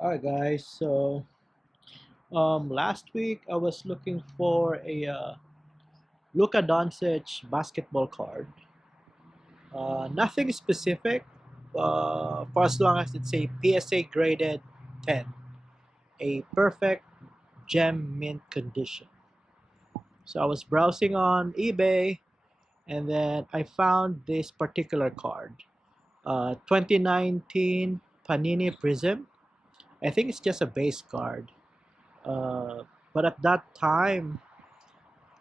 Alright, guys. Last week I was looking for a Luka Doncic basketball card. Nothing specific, for as long as it's a PSA graded 10, a perfect gem mint condition. So I was browsing on eBay, and then I found this particular card, 2019 Panini Prism. I think it's just a base card. Uh, but at that time,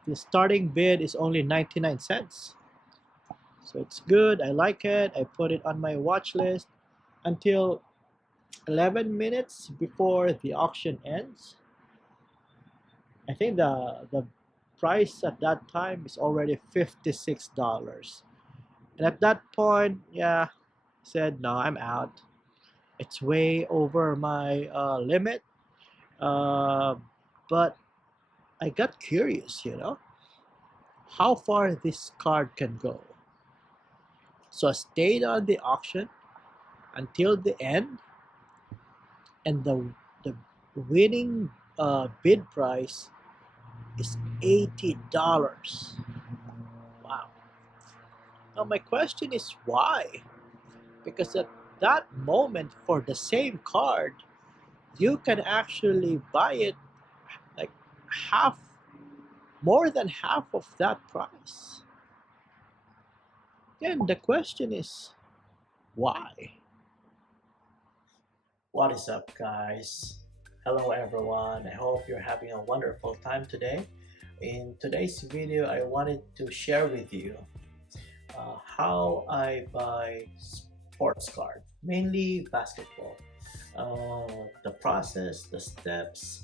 the starting bid is only 99 cents. So it's good. I like it. I put it on my watch list until 11 minutes before the auction ends. I think the price at that time is already $56. And at that point, yeah, I said no, I'm out. It's way over my limit. Uh, but I got curious, how far this card can go. So I stayed on the auction until the end, and the winning bid price is $80. Wow. Now my question is why? Because at that moment, for the same card, you can actually buy it like half, more than half of that price. Then the question is why? What is up, guys? Hello, everyone. I hope you're having a wonderful time today. In today's video, I wanted to share with you how I buy sports card, mainly basketball. The process, the steps,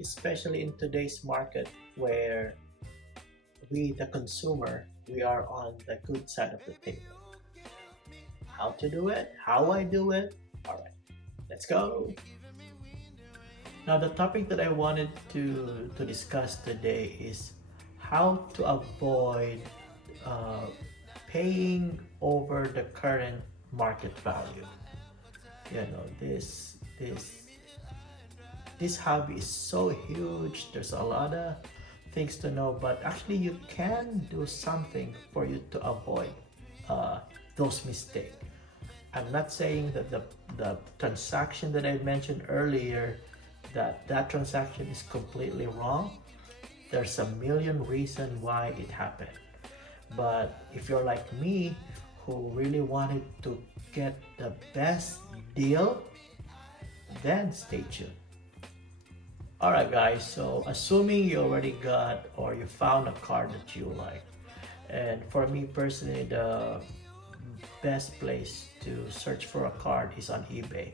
especially in today's market where we, the consumer, we are on the good side of the table. How to do it? How I do it? All right, let's go. Now, the topic that I wanted to discuss today is how to avoid uh, paying over the current market value. This hobby is so huge. There's a lot of things to know, but actually, you can do something for you to avoid uh, those mistakes. I'm not saying that the transaction that I mentioned earlier, that transaction is completely wrong. There's a million reasons why it happened. But if you're like me, who really wanted to get the best deal, then stay tuned. Alright guys, so assuming you already got or you found a card that you like, and for me personally, the best place to search for a card is on eBay.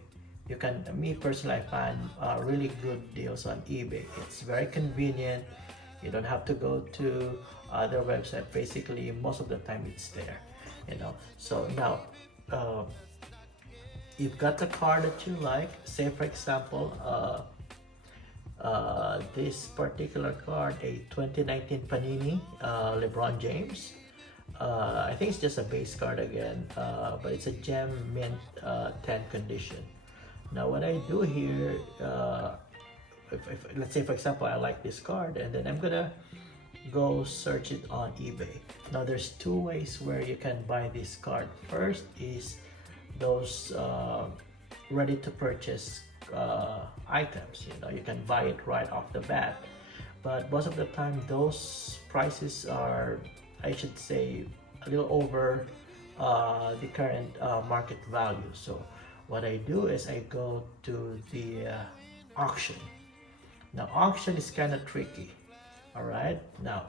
You can, me personally, I find really good deals on eBay. It's very convenient. You don't have to go to other website. Basically, most of the time it's there. So now, you've got the card that you like. Say for example, this particular card, a 2019 Panini LeBron James. I think it's just a base card again, but it's a gem mint 10 condition. Now what I do here, if let's say for example I like this card, and then I'm gonna go search it on eBay. Now there's two ways where you can buy this card. First is those ready to purchase items. You can buy it right off the bat, but most of the time those prices are, I should say, a little over the current market value. So what I do is I go to the auction. Now auction is kind of tricky. All right, now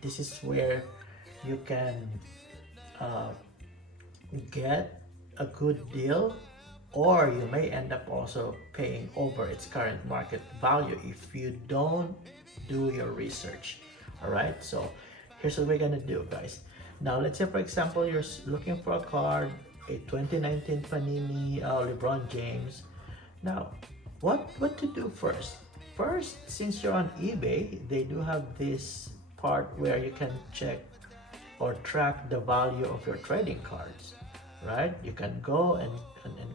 this is where you can uh, get a good deal, or you may end up also paying over its current market value if you don't do your research. All right, so here's what we're gonna do, guys. Now let's say for example you're looking for a card, a 2019 Panini LeBron James. Now what to do first? First, since you're on eBay, they do have this part where you can check or track the value of your trading cards, right? You can go and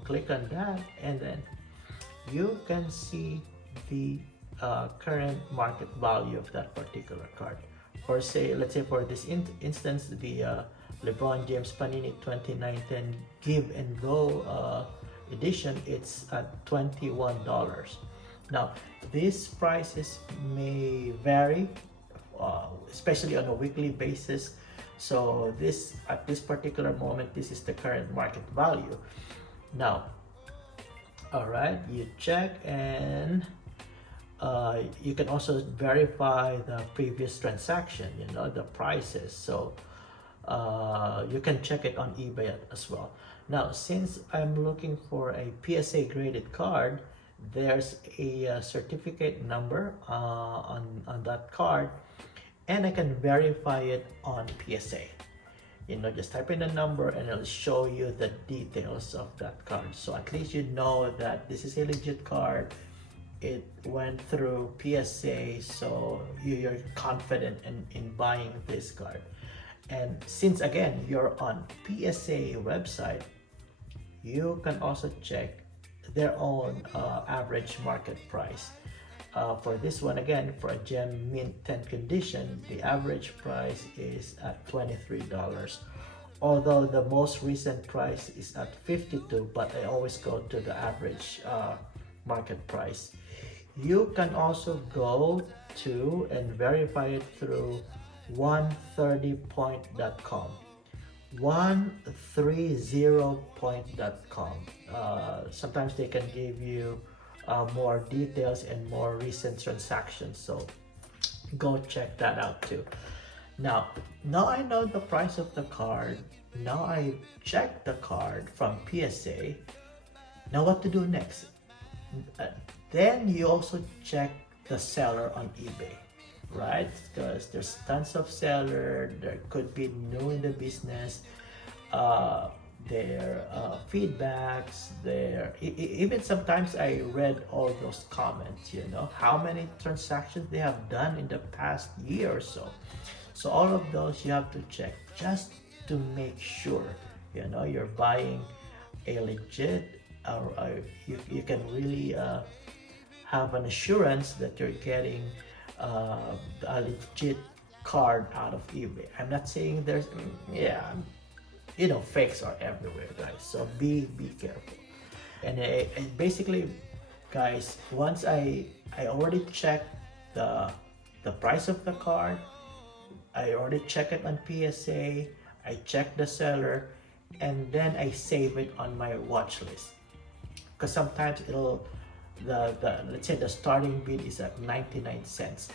click on that, and then you can see the current market value of that particular card. For say, let's say for this instance, the LeBron James Panini 2019 Give and Go edition, it's at $21. Now, these prices may vary, especially on a weekly basis. So this, at this particular moment, this is the current market value. Now, all right, you check, and you can also verify the previous transaction, you know, the prices. So you can check it on eBay as well. Now, since I'm looking for a PSA graded card, there's a certificate number on that card, and I can verify it on PSA. You know, just type in the number and it'll show you the details of that card. So at least you know that this is a legit card. It went through PSA, so you're confident in buying this card. And since again you're on PSA website, you can also check their own average market price. For this one, again, for a Gem Mint 10 condition, the average price is at $23. Although the most recent price is at $52, but I always go to the average market price. You can also go to and verify it through 130point.com. 130point.com. Sometimes they can give you more details and more recent transactions, so go check that out too. Now I know the price of the card. Now I check the card from PSA. Now what to do next? Then you also check the seller on eBay, right? Because there's tons of seller. There could be new in the business. Their feedbacks, even sometimes I read all those comments, you know, how many transactions they have done in the past year or so. So all of those you have to check just to make sure, you know, you're buying a legit, you can really have an assurance that you're getting a legit card out of eBay. I'm not saying there's, you know, fakes are everywhere, guys, so be careful. And basically, guys, once I already checked the price of the card, I already checked it on PSA, I checked the seller, and then I save it on my watch list. Because sometimes it'll, let's say the starting bid is at 99 cents,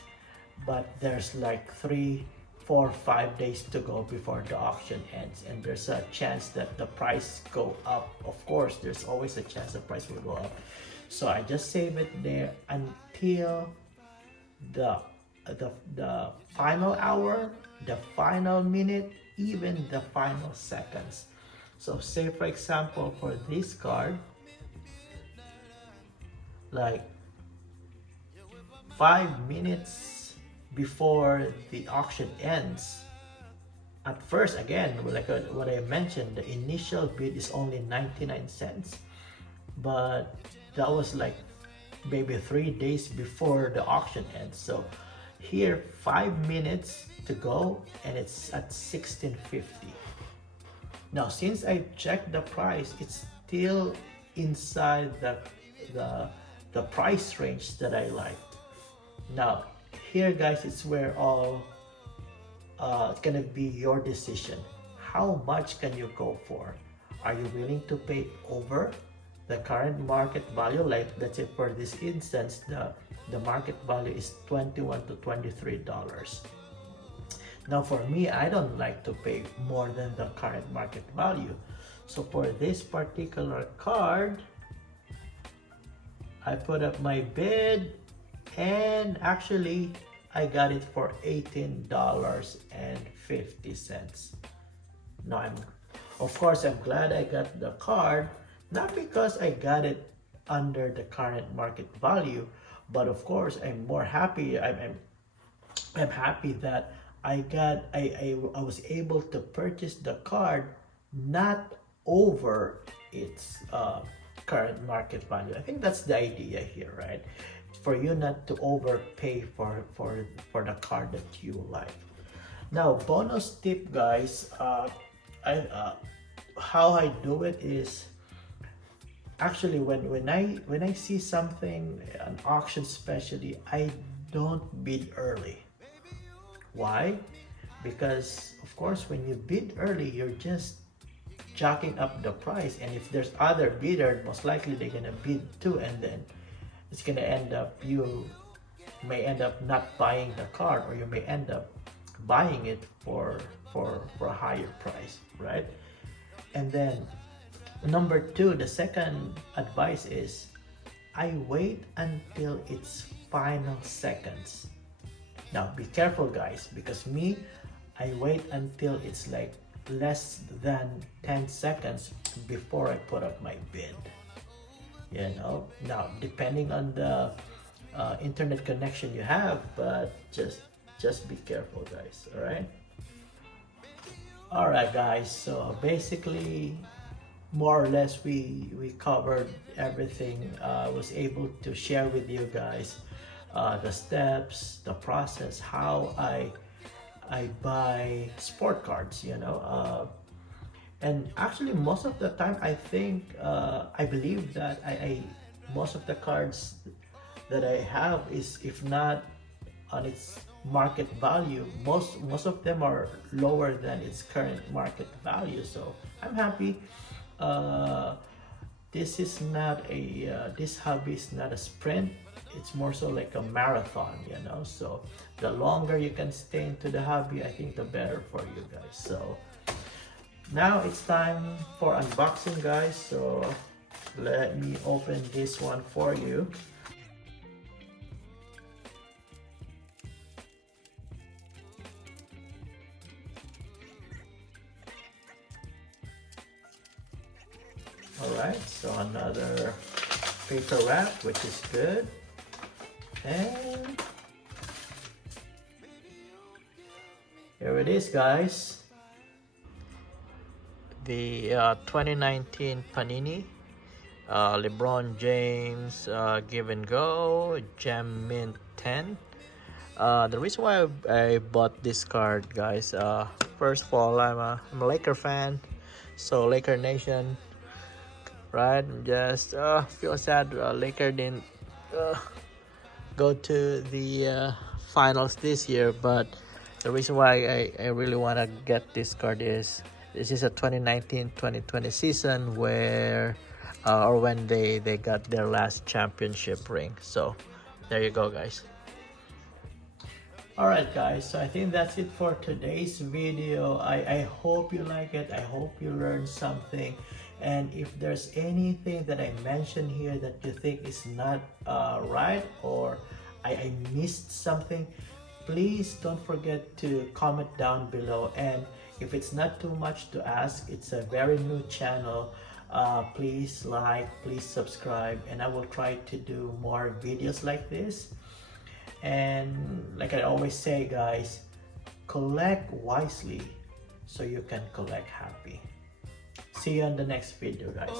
but there's like 3, 4, 5 days to go before the auction ends, and there's a chance that the price go up. Of course, there's always a chance the price will go up. So I just save it there until the final hour, the final minute, even the final seconds. So say for example, for this card, like 5 minutes before the auction ends. At first, again, like what I mentioned, the initial bid is only 99 cents, but that was like maybe 3 days before the auction ends. So here, 5 minutes to go, and it's at $16.50. Now, since I checked the price, it's still inside the price range that I liked. Now, here, guys, it's where all it's gonna be your decision. How much can you go for? Are you willing to pay over the current market value? Like, let's say for this instance, the market value is $21 to $23. Now, for me, I don't like to pay more than the current market value. So for this particular card, I put up my bid, and actually I got it for $18.50. Now, of course, I'm glad I got the card, not because I got it under the current market value, but of course I'm more happy. I'm happy that I was able to purchase the card not over its current market value. I think that's the idea here, right? For you not to overpay for the card that you like. Now, bonus tip, guys. How I do it is actually when I see something, an auction especially, I don't bid early. Why? Because of course when you bid early, you're just jacking up the price, and if there's other bidder, most likely they're gonna bid too, and then it's gonna end up, you may end up not buying the card, or you may end up buying it for a higher price, right? And then number two, the second advice is I wait until it's final seconds. Now be careful, guys, because me, I wait until it's like less than 10 seconds before I put up my bid. You know, now depending on the internet connection you have, but just be careful, guys. All right guys, so basically more or less we covered everything. I was able to share with you guys the steps, the process, how I buy sport cards, you know. And actually most of the time I think I believe that I most of the cards that I have is, if not on its market value, most of them are lower than its current market value. So I'm happy. This is not a this hobby is not a sprint, it's more so like a marathon, you know. So the longer you can stay into the hobby, I think the better for you guys. So now it's time for unboxing, guys. So let me open this one for you. Alright, so another paper wrap, which is good. And here it is, guys. The 2019 Panini LeBron James Give and Go Gem Mint 10. The reason why I bought this card, guys, first of all, I'm a Laker fan, so Laker Nation, right? Just feel sad Laker didn't go to the finals this year, but the reason why I really want to get this card is this is a 2019-2020 season where or when they got their last championship ring. So there you go, guys. Alright guys, so I think that's it for today's video. I hope you like it. I hope you learned something. And if there's anything that I mentioned here that you think is not right, or I missed something, please don't forget to comment down below. And if it's not too much to ask, it's a very new channel, please like, please subscribe, and I will try to do more videos like this. And like I always say, guys, collect wisely so you can collect happy. See you on the next video, guys.